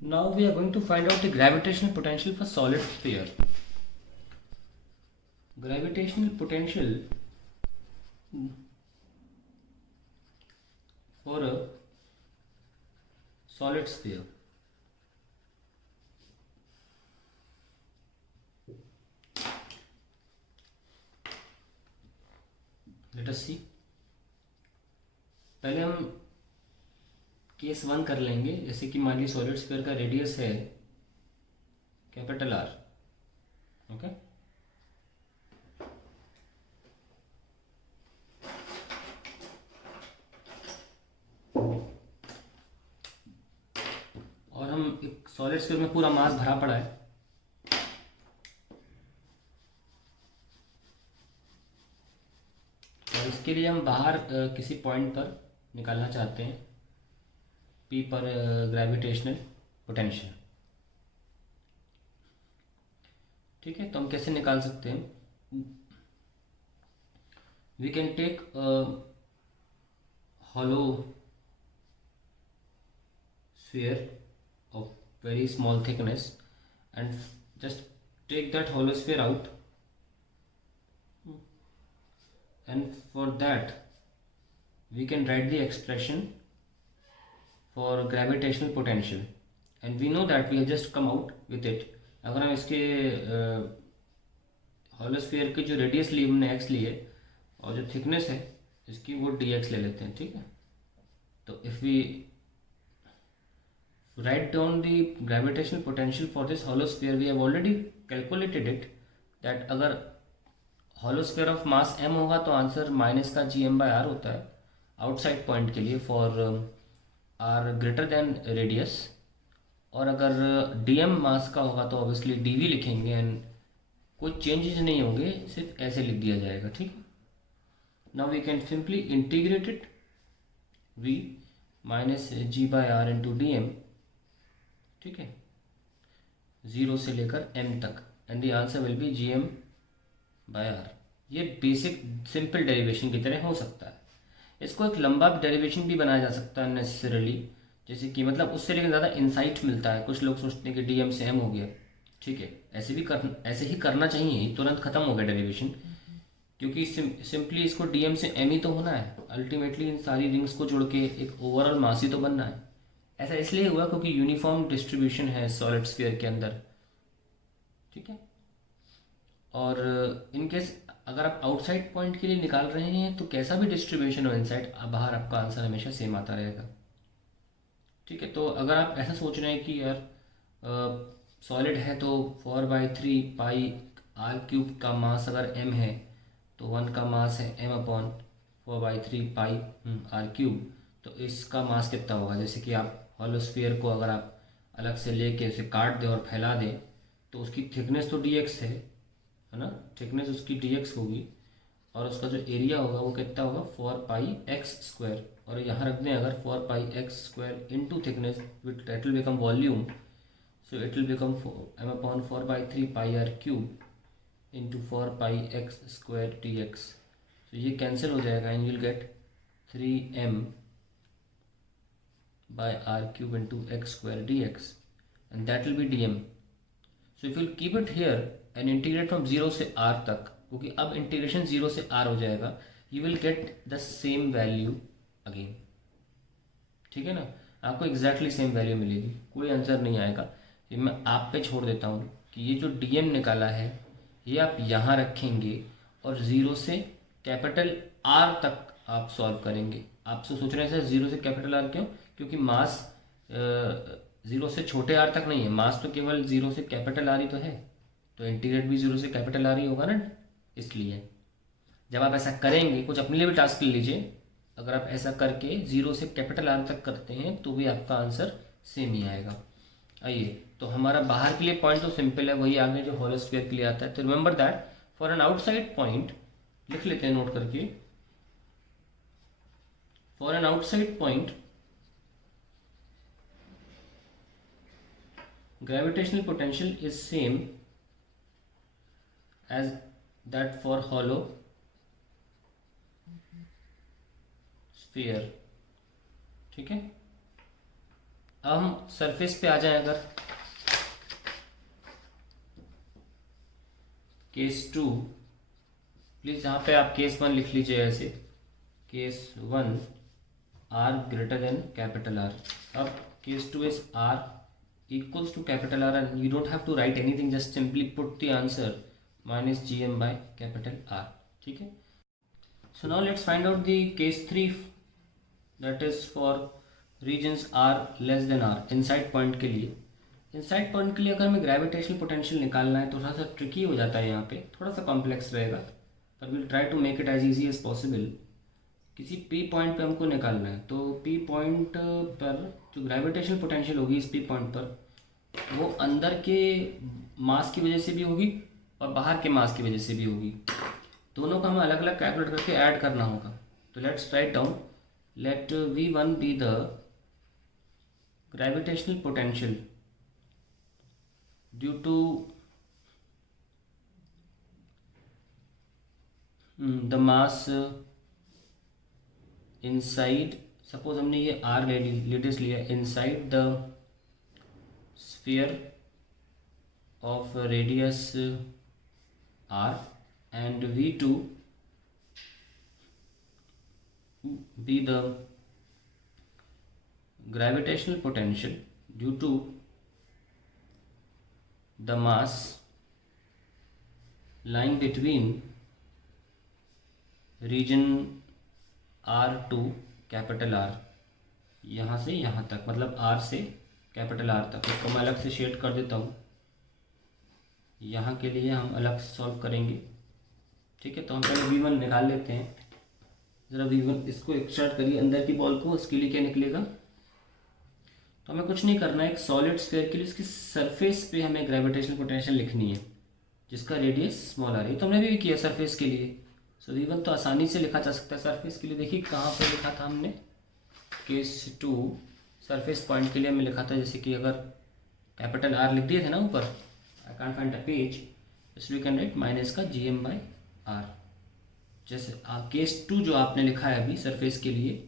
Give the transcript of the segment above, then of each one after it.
Now we are going to find out the gravitational potential for solid sphere. Gravitational potential for a solid sphere. Let us see. पहले हम case 1 कर लेंगे। जैसे कि मान लीजिए सॉलिड स्फीयर का रेडियस है कैपिटल आर। ओके, और हम एक सॉलिड स्फीयर में पूरा मास भरा पड़ा है। और इसके लिए हम बाहर किसी पॉइंट पर निकालना चाहते हैं पी पर ग्रेविटेशनल पोटेंशियल। ठीक है, तो हम कैसे निकाल सकते हैं? We can take hollow sphere of very small thickness and just take that hollow sphere out, and for that we can write the expression for gravitational potential, and we know that we have just come out with it. अगर हम इसके hollow sphere की जो radius ली हमने x ली है और जो thickness है इसकी वो dx ले लेते हैं। ठीक है, तो if we write down the gravitational potential for this hollow sphere, we have already calculated it that अगर hollow sphere of mass m होगा तो आंसर माइनस का gm/r होता है आउटसाइड पॉइंट के लिए for r greater than radius. और अगर dm मास का होगा तो ऑब्वियसली dv लिखेंगे एंड कोई चेंजेस नहीं होंगे, सिर्फ ऐसे लिख दिया जाएगा। ठीक है, now we can simply integrate it v minus g/r into D M. ठीक है, 0 से लेकर m तक, and the answer will be gm/r। ये बेसिक सिंपल डेरिवेशन की तरह हो सकता है। इसको एक लंबा डेरिवेशन भी बनाया जा सकता है नेसेसरली, जैसे कि मतलब उससे लेकिन ज़्यादा इंसाइट मिलता है। कुछ लोग सोचते हैं कि dm से m हो गया। ठीक है, ऐसे ही करना चाहिए, तुरंत खत्म हो गया डेरिवेशन, क्योंकि सिंपली इसको dm से m ही तो होना है। अल्टीमेटली इन सारी रिंग्स को जोड़ के एक ओवरऑल मास ही तो बनना है। ऐसा इसलिए हुआ क्योंकि यूनिफॉर्म डिस्ट्रीब्यूशन है सॉलिड स्फीयर के अंदर। ठीक है, और इनकेस अगर आप आउटसाइड पॉइंट के लिए निकाल रहे हैं तो कैसा भी डिस्ट्रीब्यूशन हो इनसाइड, बाहर आपका आंसर हमेशा सेम आता रहेगा। ठीक है, तो अगर आप ऐसा सोच रहे हैं कि यार सॉलिड है तो 4/3 पाई r³ का मास अगर m है तो 1 का मास है m/4/3 पाई r³, तो इसका मास कितना होगा? जैसे कि आप हॉलो स्फीयर को अगर आप अलग से लेके उसे काट दें और फैला दें तो उसकी थिकनेस तो dx है ना, थिकनेस उसकी dx होगी, और उसका जो एरिया होगा वो कितना होगा 4πx²। और यहाँ रख दें अगर 4πx² into thickness, it will become volume, so it will become m/4/3 pi r³ into 4πx² dx। तो ये कैंसिल हो जाएगा and you will gate 3m/r³ into x² dx, and that will B dm। So if you keep it here and integrate from 0 से r तक, क्योंकि अब integration 0 से r हो जाएगा, you will get the same value again. ठीक है ना, आपको एग्जैक्टली सेम वैल्यू मिलेगी, कोई आंसर नहीं आएगा। ये मैं आप पे छोड़ देता हूँ कि ये जो dm निकाला है ये आप यहाँ रखेंगे और 0 से कैपिटल R तक आप सॉल्व करेंगे। आप सोच रहे हैं सर 0 से कैपिटल R क्यों? क्योंकि मास 0 से छोटे r तक नहीं है, मास तो केवल 0 से कैपिटल R ही तो है, तो इंटीग्रेट भी 0 से कैपिटल R ही होगा ना। इसलिए जब आप ऐसा करेंगे, कुछ अपने लिए भी टास्क ले लीजिए, अगर आप ऐसा करके 0 से कैपिटल R तक करते हैं तो भी आपका आंसर सेम ही आएगा। आइए, तो हमारा बाहर के लिए पॉइंट तो सिंपल है, वही आगे जो होलो स्फीयर के लिए आता है। तो remember that for an outside point, लिख लेते हैं नोट करके, for an outside point gravitational potential is same as that for hollow sphere। ठीक है, अब हम सरफेस पे आ जाएं, अगर केस 2, प्लीज यहाँ पे आप केस 1 लिख लीजिए ऐसे, case 1 R greater than capital R. अब case 2 is R equals to capital R, and you don't have to write anything, just simply put the answer minus GM by capital R. ठीक है. So now let's find out the case 3, that is for regions R less than R, inside point के लिए. inside point के लिए अगर हमें gravitational potential निकालना है तो थोड़ा सा tricky हो जाता है, यहाँ पे थोड़ा सा complex रहेगा, but we'll try to make it as easy as possible. किसी P पॉइंट पे हमको निकालना है, तो P पॉइंट पर जो ग्रेविटेशनल पोटेंशियल होगी इस P पॉइंट पर, वो अंदर के मास की वजह से भी होगी और बाहर के मास की वजह से भी होगी. दोनों का हमें अलग अलग कैलकुलेट करके ऐड करना होगा. तो let's write down, let V1 be the gravitational potential due to the mass inside, suppose हमने ये R रेडियस लिया, inside the sphere of radius R, and V2 be the gravitational potential due to the mass lying between region R to capital R, यहाँ से यहाँ तक, मतलब R से capital R तक. इसको मैं अलग से शेड कर देता हूँ, यहाँ के लिए हम अलग से सॉल्व करेंगे. ठीक है, तो हम पहले V1 निकाल लेते हैं. ज़रा V1 इसको एक्सट्रैक्ट करिए अंदर की बॉल को, उसके लिए क्या निकलेगा. तो हमें कुछ नहीं करना है, एक सॉलिड स्फीयर के लिए उसकी सरफेस पे हमें ग्रेविटेशनल पोटेंशियल लिखनी है जिसका रेडियस स्मॉल आ रही है. तो हमने भी किया सरफेस के लिए. सो V1 तो आसानी से लिखा जा सकता है सरफेस के लिए. देखिए कहाँ पर लिखा था हमने, केस 2 सरफेस पॉइंट के लिए हमने लिखा था, जैसे कि अगर कैपिटल R लिख दिए थे ना ऊपर, I can't find a page, इसलिए कैन राइट माइनस का GM बाई R. जैसे केस 2 जो आपने लिखा है अभी सरफेस के लिए,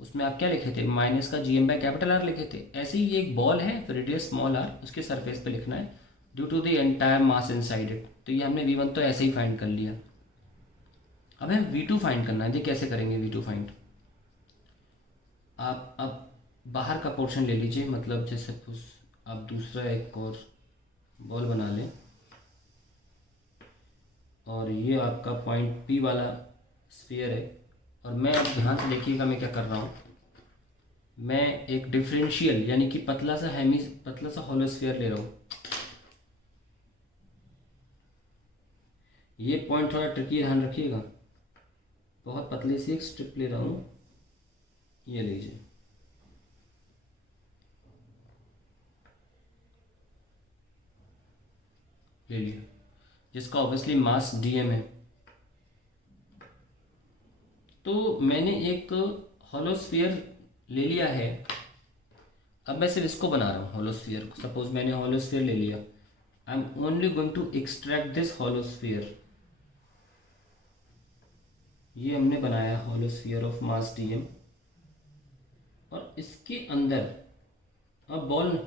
उसमें आप क्या लिखे थे, माइनस का GM बाई कैपिटल R लिखे थे. ऐसे ही एक बॉल है, रेडियस स्मॉल r, उसके सरफेस पे लिखना है due to the entire mass inside it. तो ये हमने V1 तो ऐसे ही फाइंड कर लिया. अब हमें V2 फाइंड करना है. देखिए कैसे करेंगे V2 फाइंड. आप अब बाहर का पोर्शन ले लीजिए, मतलब जैसे आप दूसरा एक और बॉल बना लें, और ये आपका पॉइंट P वाला स्फीयर है. और मैं अब ध्यान से देखिएगा मैं क्या कर रहा हूँ. मैं एक डिफरेंशियल यानी कि पतला सा हॉलो स्फीयर ले रहा हूँ. ये पॉइंट थोड़ा ट्रिकी, ध्यान रखिएगा. बहुत पतली सी एक स्ट्रिप ले रहा हूँ, ये लीजिए. ले लिया, जिसका ऑब्वियसली मास DM है. तो मैंने एक हॉलो स्फीयर ले लिया है. अब मैं सिर्फ इसको बना रहा हूँ हॉलो स्फीयर को. सपोज मैंने हॉलो स्फीयर ले लिया, I am only going to extract this hollow sphere. ये हमने बनाया hollow sphere of mass DM, और इसके अंदर अब बॉल,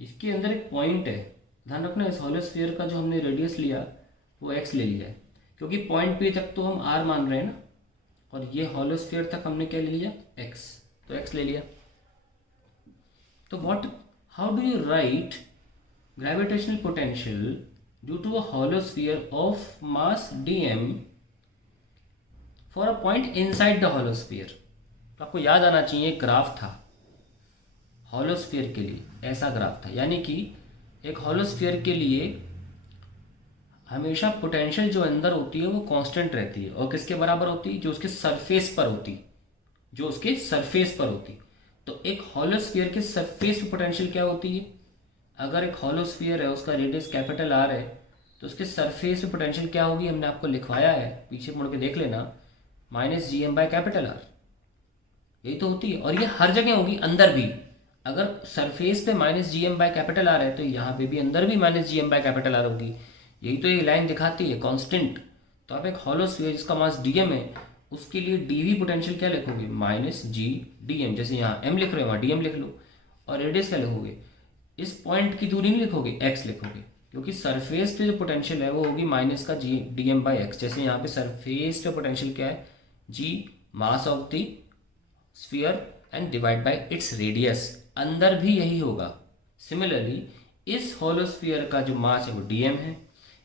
इसके अंदर एक पॉइंट है. ध्यान रखना, इस हॉलो स्फीयर का जो हमने रेडियस लिया वो x ले लिया है, क्योंकि पॉइंट P तक तो हम R मान रहे हैं ना, और ये हॉलो स्फीयर तक हमने क्या ले लिया, x. तो x ले लिया. तो how do you write gravitational potential due to a hollow sphere of mass DM for a point inside the hollow sphere. तो आपको याद आना चाहिए, एक ग्राफ था हॉलो स्फीयर के लिए, ऐसा ग्राफ था. यानी कि एक हॉलो स्फीयर के लिए हमेशा पोटेंशियल जो अंदर होती है वो कांस्टेंट रहती है, और किसके बराबर होती है, जो उसके सरफेस पर होती, जो उसके सरफेस पर होती. तो एक हॉलो स्फीयर के सरफेस पे पोटेंशियल क्या होती है, अगर एक हॉलो स्फीयर है उसका रेडियस कैपिटल R है, तो उसके सरफेस पे पोटेंशियल क्या होगी, हमने आपको लिखवाया है, पीछे मुड़ के देख लेना, minus GM by capital R. यही तो होती है, और ये हर जगह होगी, अंदर भी. अगर सरफेस पे minus GM by capital R है, तो यहाँ पे भी अंदर भी minus GM by capital R होगी. यही तो ये लाइन दिखाती है, कांस्टेंट. तो आप एक हॉलो स्फीयर जिसका मास DM है, उसके लिए dV पोटेंशियल क्या लिखोगे, माइनस G DM. जैसे यहाँ M लिख रहे हो वहाँ DM लिख लो. और रेडियस क्या लिखोगे, इस पॉइंट की दूरी नहीं लिखोगे, एक्स लिखोगे, क्योंकि सरफेस पे जो पोटेंशियल है वो होगी माइनस का G D M by x. जैसे यहाँ पे सरफेस पे पोटेंशियल क्या है, G mass of the sphere and divide by its radius, अंदर भी यही होगा। सिमिलरली इस होलो स्फीयर का जो मास है वो डीएम है,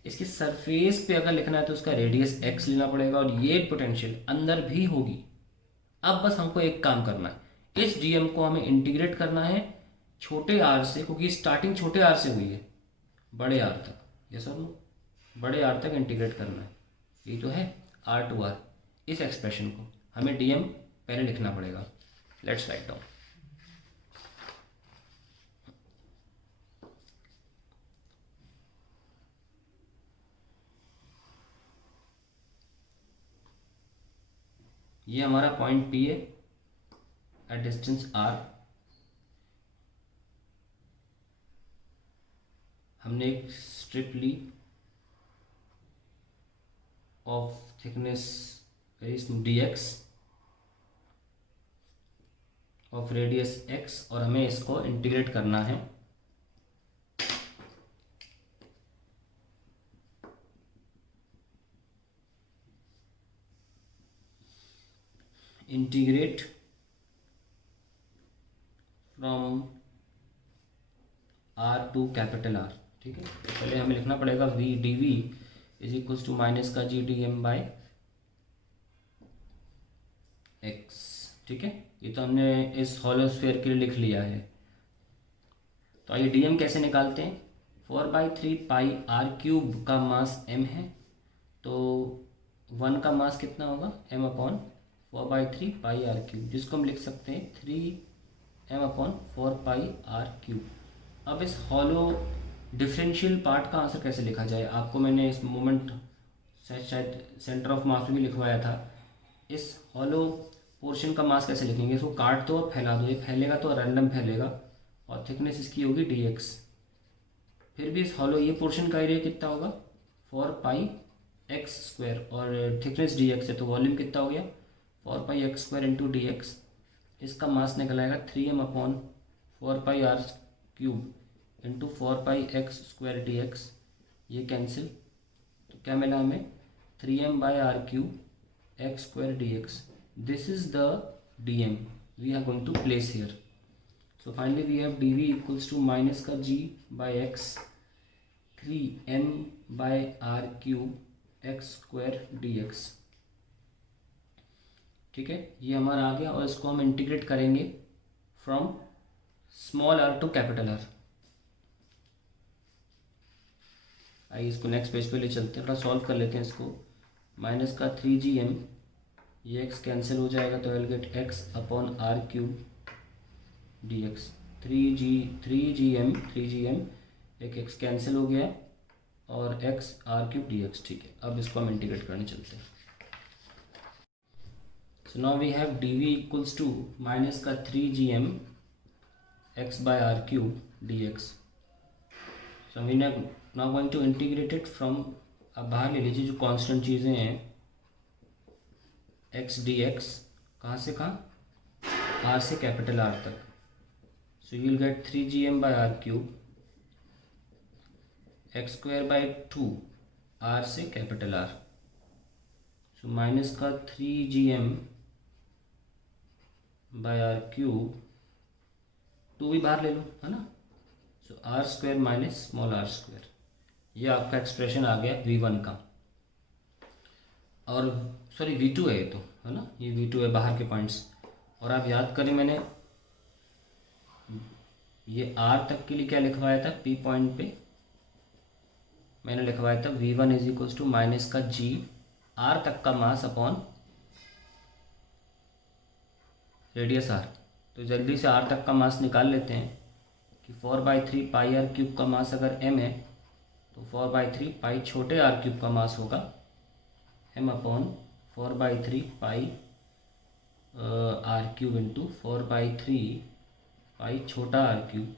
इसकी सरफेस पे अगर लिखना है तो उसका रेडियस एक्स लेना पड़ेगा, और ये पोटेंशियल अंदर भी होगी। अब बस हमको एक काम करना है, इस डीएम को हमें इंटीग्रेट करना है छोटे आर से, क्योंकि स्टार्टिंग छोटे आर से हुई है बड़े आर तक, यस और नो, बड़े आर तक इंटीग्रेट करना है। ये तो है आर टू आर। इस एक्सप्रेशन को हमें डीएम पहले लिखना पड़ेगा। Let's write down. ये हमारा पॉइंट पी है एट डिस्टेंस आर। हमने एक स्ट्रिप ली of thickness very small D X of radius X, और हमें इसको इंटीग्रेट करना है integrate from R to capital R. ठीक है, तो पहले हमें लिखना पड़ेगा V D V is equals to minus का G D M by x. ठीक है, ये तो हमने इस हॉलो स्फीयर के लिए लिख लिया है। तो आइए डी एम कैसे निकालते हैं। 4/3 पाई आर क्यूब का मास m है, तो 1 का मास कितना होगा, m upon 4/3 pi are cube, जिसको हम लिख सकते हैं 3m upon 4 pi are cube. अब इस हॉलो डिफरेंशियल पार्ट का आंसर कैसे लिखा जाए, आपको मैंने इस मोमेंट शायद सेंटर ऑफ मास में भी लिखवाया था। इस हॉलो पोर्शन का मास कैसे लिखेंगे, इसको काट दो और फैला दो, ये फैलेगा तो रैंडम फैलेगा, और थिकनेस इसकी होगी डी एक्स। फिर भी इस हॉलो ये पोर्शन का एरिया कितना होगा 4 पाई एक्स स्क्वायर, और थिकनेस डी एक्स है तो वॉल्यूम कितना हो गया 4 pi x square into d x. इसका मास निकल आएगा 3m upon 4 pi are cube into 4 pi x square d x. ये कैंसिल, तो क्या मिला हमें 3m by are cube x square d x. This is the dm we are going to place here. So finally we have dv equals to minus का g by x 3m by r cube x square dx। ठीक है, ये हमारा आ गया, और इसको हम integrate करेंगे from small R to capital R. आइए इसको नेक्स्ट पेज पे ले चलते हैं, थोड़ा सॉल्व कर लेते हैं इसको। माइनस का 3gm, ये x कैंसिल हो जाएगा तो will get x upon R cube D X. 3gm एक x कैंसिल हो गया और x R cube D X. ठीक है, अब इसको हम इंटीग्रेट करने चलते हैं। So now we have dv equals to minus का 3gm x by are cube D X. So we now going to integrate it from, अब बाहर ले लीजिए जो कांस्टेंट चीज़ें हैं, एक्स डी एक्स, कहाँ से कहाँ, आर से कैपिटल आर तक। So you will get 3gm by are cube x square by 2 R से कैपिटल आर। सो माइनस का 3gm बाई आर क्यूब, 2 भी बाहर ले लो, है ना। So r square minus small are square, ये आपका एक्सप्रेशन आ गया v1 का। और सॉरी v2 है ये तो, है ना, ये v2 है बाहर के पॉइंट्स। और आप याद करें मैंने ये r तक के लिए क्या लिखवाया था, p पॉइंट पे मैंने लिखवाया था v1 is equals to minus का g r तक का मास अपॉन रेडियस r। तो जल्दी से r तक का मास निकाल लेते हैं कि 4/3 पाई आर क्यूब का मास अगर m है तो 4/3 पाई छोटे आर क्यूब का मास होगा m upon 4/3 pi are cube into 4/3 pi छोटा आर क्यूब।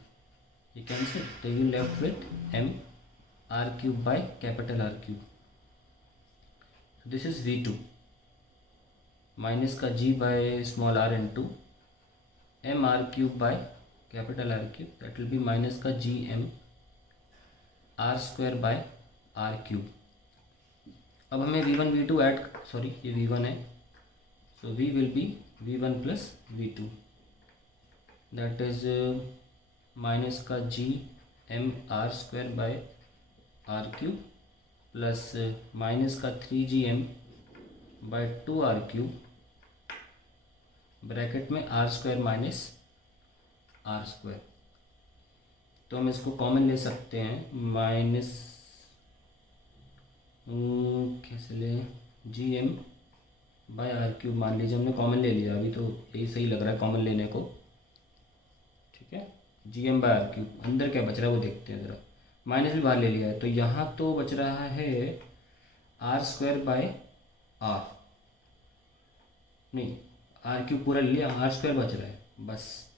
ये कैंसिल, तो you left with m r cube by capital R cube. This is v2 minus का g by small r into m r cube by capital R cube, that will be minus का g m r square by are cube. अब हमें v one v two add, sorry ये v one है, so we will be v one plus v two, that is minus का g m r square by are cube plus minus का 3gm by 2r³ bracket में r square minus r square. तो हम इसको common ले सकते हैं, minus कैसे लें, gm बाय r³ मान लीजिए हमने कॉमन ले लिया, अभी तो यही सही लग रहा है कॉमन लेने को, ठीक है। gm बाय r³, अंदर क्या बच रहा है वो देखते हैं ज़रा, माइनस भी बाहर ले लिया है, तो यहाँ तो बच रहा है आर स्क्वायर बाय आर, नहीं r³ पूरा ले लिया, आर स्क्वायर बच रहा है बस,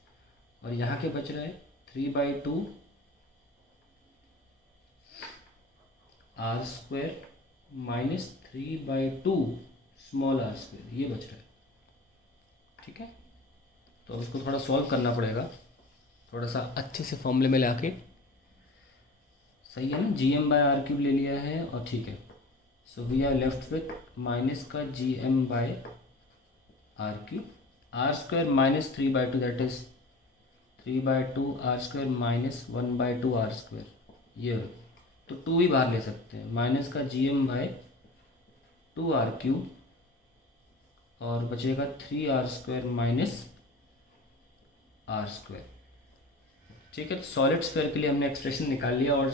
और यहाँ के बच रहा है 3/2 R square minus 3/2 small are square, ये बच रहा है, ठीक है। तो अब इसको थोड़ा सॉल्व करना पड़ेगा, थोड़ा सा अच्छे से फॉर्मूले में लाके, सही है ना, gm बाय r³ ले लिया है और ठीक है। So we are left with minus का gm by r³, R square minus 3/2 that is 3/2 R square minus 1/2 R square, ये तो 2 ही बाहर ले सकते हैं, माइनस का gm बाय 2r³ और बचेगा 3r square minus r square, ठीक है। तो सॉलिड स्फीयर के लिए हमने एक्सप्रेशन निकाल लिया, और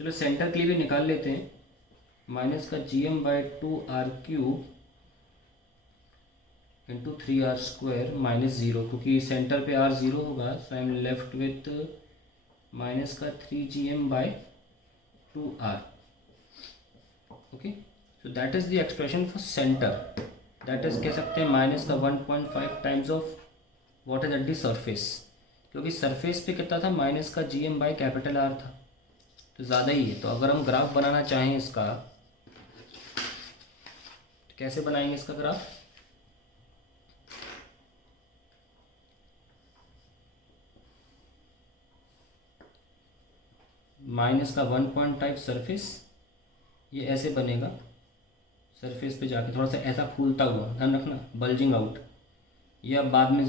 चलो सेंटर के लिए भी निकाल लेते हैं, माइनस का gm by 2r³ into 3r square minus 0, क्योंकि सेंटर पे r 0 होगा, so I am left with minus का 3gm by 2r, okay. So that is the expression for centre, that is कह सकते हैं माइनस का 1.5 times of what is at the surface, क्योंकि surface पे कितना था, माइनस का gm बाय कैपिटल R था, तो ज़्यादा ही है। तो अगर हम ग्राफ बनाना चाहें इसका, तो कैसे बनाएंगे इसका ग्राफ, माइनस का 1.5 सरफेस, ये ऐसे बनेगा, सरफेस पे जाके थोड़ा सा ऐसा फूलता हुआ, ध्यान रखना बल्जिंग आउट, या बाद में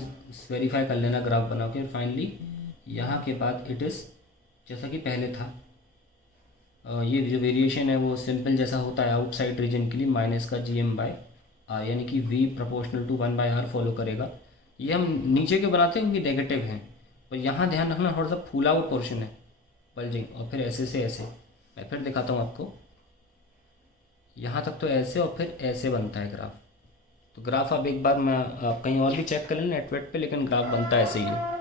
वेरीफाई कर लेना ग्राफ बना के, फाइनली यहाँ के बाद इट इज़ जैसा कि पहले था, ये जो वेरिएशन है वो सिंपल जैसा होता है आउटसाइड रीजन के लिए, माइनस का gm बाय r, यानी कि v proportional to 1/r follow करेगा। ये हम नीचे के बनाते हैं क्योंकि नेगेटिव हैं, और यहाँ ध्यान रखना थोड़ा सा फूला हुआ पोर्शन है बल्जिंग, और फिर ऐसे से ऐसे, मैं फिर दिखाता हूँ आपको, यहाँ तक तो ऐसे और फिर ऐसे बनता है ग्राफ। तो ग्राफ आप एक बार मैं कहीं और भी चेक कर लें नेट वेट पे, लेकिन ग्राफ बनता है ऐसे ही है।